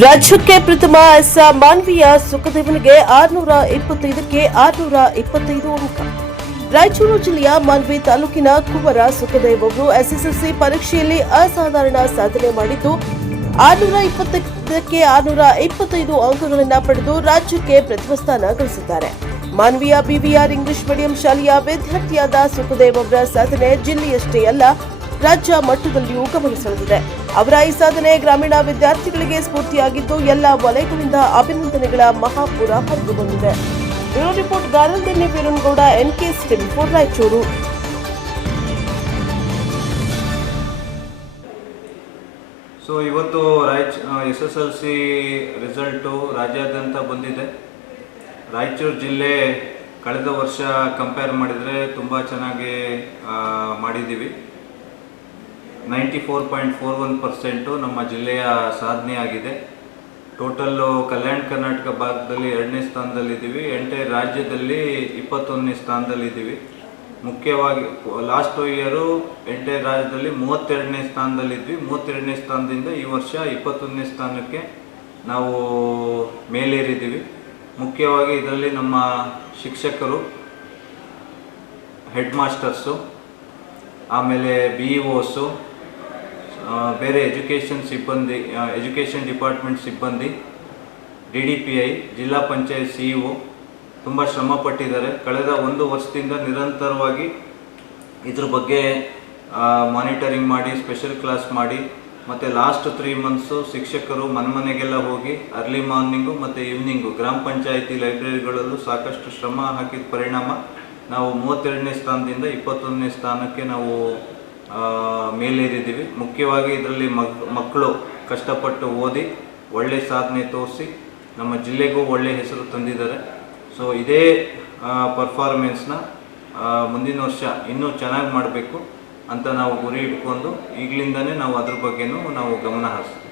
ರಾಜ್ಯಕ್ಕೆ ಪ್ರಥಮ ಮಾನ್ವಿಯ ಸುಖದೇವನಿಗೆ 625ಕ್ಕೆ 625 ಅಂಕ. ರಾಯಚೂರು ಜಿಲ್ಲೆಯ ಮಾನ್ವಿ ತಾಲೂಕಿನ ಕುವರ ಸುಖದೇವ್ ಅವರು ಎಸ್ಎಸ್ಎಲ್ಸಿ ಪರೀಕ್ಷೆಯಲ್ಲಿ ಅಸಾಧಾರಣ ಸಾಧನೆ ಮಾಡಿದ್ದು 620ಕ್ಕೆ 625 ಅಂಕಗಳನ್ನು ಪಡೆದು ರಾಜ್ಯಕ್ಕೆ ಪ್ರಥಮ ಸ್ಥಾನ ಗಳಿಸಿದ್ದಾರೆ. ಮಾನ್ವಿಯ ಬಿವಿಆರ್ ಇಂಗ್ಲಿಷ್ ಮೀಡಿಯಂ ಶಾಲೆಯ ವಿದ್ಯಾರ್ಥಿಯಾದ ಸುಖದೇವ್ ಅವರ ಸಾಧನೆ ಜಿಲ್ಲೆಯಷ್ಟೇ ಅಲ್ಲ, ರಾಜ್ಯ ಮಟ್ಟದಲ್ಲಿಯೂ ಗಮನಿಸಲಿದೆ. ಅವರ ಈ ಸಾಧನೆ ಗ್ರಾಮೀಣ ವಿದ್ಯಾರ್ಥಿಗಳಿಗೆ ಸ್ಫೂರ್ತಿಯಾಗಿದ್ದು ಎಲ್ಲ ವಲಯಗಳಿಂದ ಅಭಿನಂದನೆಗಳ ಮಹಾಪುರ ಹರಿದು ಬಂದಿದೆ. Bureau report Garaldinni Veeranagouda, NKS TV 4 Raichur. So ಇವತ್ತು SSLC ರಿಸಲ್ಟು ರಾಜ್ಯಾದ್ಯಂತ ಬಂದಿದೆ. ರಾಯಚೂರು ಜಿಲ್ಲೆ ಕಳೆದ ವರ್ಷ ಕಂಪೇರ್ ಮಾಡಿದರೆ ತುಂಬ ಚೆನ್ನಾಗಿ ಮಾಡಿದ್ದೀವಿ. 94.41% ನಮ್ಮ ಜಿಲ್ಲೆಯ ಸಾಧನೆಯಾಗಿದೆ. ಟೋಟಲ್ಲು ಕಲ್ಯಾಣ ಕರ್ನಾಟಕ ಭಾಗದಲ್ಲಿ 2ನೇ ಸ್ಥಾನದಲ್ಲಿದ್ದೀವಿ. ಎಂಟೈರ್ ರಾಜ್ಯದಲ್ಲಿ 21ನೇ ಸ್ಥಾನದಲ್ಲಿದ್ದೀವಿ. ಮುಖ್ಯವಾಗಿ ಲಾಸ್ಟ್ ಇಯರು ಎಂಟೈರ್ ರಾಜ್ಯದಲ್ಲಿ 32ನೇ ಸ್ಥಾನದಲ್ಲಿದ್ವಿ. 32ನೇ ಸ್ಥಾನದಿಂದ ಈ ವರ್ಷ 21ನೇ ಸ್ಥಾನಕ್ಕೆ ನಾವು ಮೇಲೇರಿದ್ದೀವಿ. ಮುಖ್ಯವಾಗಿ ಇದರಲ್ಲಿ ನಮ್ಮ ಶಿಕ್ಷಕರು, ಹೆಡ್ ಮಾಸ್ಟರ್ಸು, ಆಮೇಲೆ BEOಸು, ಬೇರೆ ಎಜುಕೇಷನ್ ಡಿಪಾರ್ಟ್ಮೆಂಟ್ ಸಿಬ್ಬಂದಿ, DDPI, ಜಿಲ್ಲಾ ಪಂಚಾಯತ್ CEO ತುಂಬ ಶ್ರಮ ಪಟ್ಟಿದ್ದಾರೆ. ಕಳೆದ 1 ವರ್ಷದಿಂದ ನಿರಂತರವಾಗಿ ಇದ್ರ ಬಗ್ಗೆ ಮಾನಿಟರಿಂಗ್ ಮಾಡಿ, ಸ್ಪೆಷಲ್ ಕ್ಲಾಸ್ ಮಾಡಿ, ಮತ್ತು ಲಾಸ್ಟ್ 3 ಮಂತ್ಸು ಶಿಕ್ಷಕರು ಮನೆಗೆಲ್ಲ ಹೋಗಿ ಅರ್ಲಿ ಮಾರ್ನಿಂಗು ಮತ್ತು ಈವ್ನಿಂಗು ಗ್ರಾಮ ಪಂಚಾಯಿತಿ ಲೈಬ್ರರಿಗಳಲ್ಲೂ ಸಾಕಷ್ಟು ಶ್ರಮ ಹಾಕಿದ ಪರಿಣಾಮ ನಾವು 32ನೇ ಸ್ಥಾನದಿಂದ 21ನೇ ಸ್ಥಾನಕ್ಕೆ ನಾವು ಮೇಲೇರಿದ್ದೀವಿ. ಮುಖ್ಯವಾಗಿ ಇದರಲ್ಲಿ ಮಕ್ಕಳು ಕಷ್ಟಪಟ್ಟು ಓದಿ ಒಳ್ಳೆ ಸಾಧನೆ ತೋರಿಸಿ ನಮ್ಮ ಜಿಲ್ಲೆಗೂ ಒಳ್ಳೆಯ ಹೆಸರು ತಂದಿದ್ದಾರೆ. ಸೊ ಇದೇ ಪರ್ಫಾರ್ಮೆನ್ಸ್ನ ಮುಂದಿನ ವರ್ಷ ಇನ್ನೂ ಚೆನ್ನಾಗಿ ಮಾಡಬೇಕು ಅಂತ ನಾವು ಗುರಿ ಇಟ್ಕೊಂಡು ಈಗಲಿಂದನೇ ನಾವು ಅದ್ರ ಬಗ್ಗೆನೂ ನಾವು ಗಮನ ಹರಿಸ್ತೀವಿ.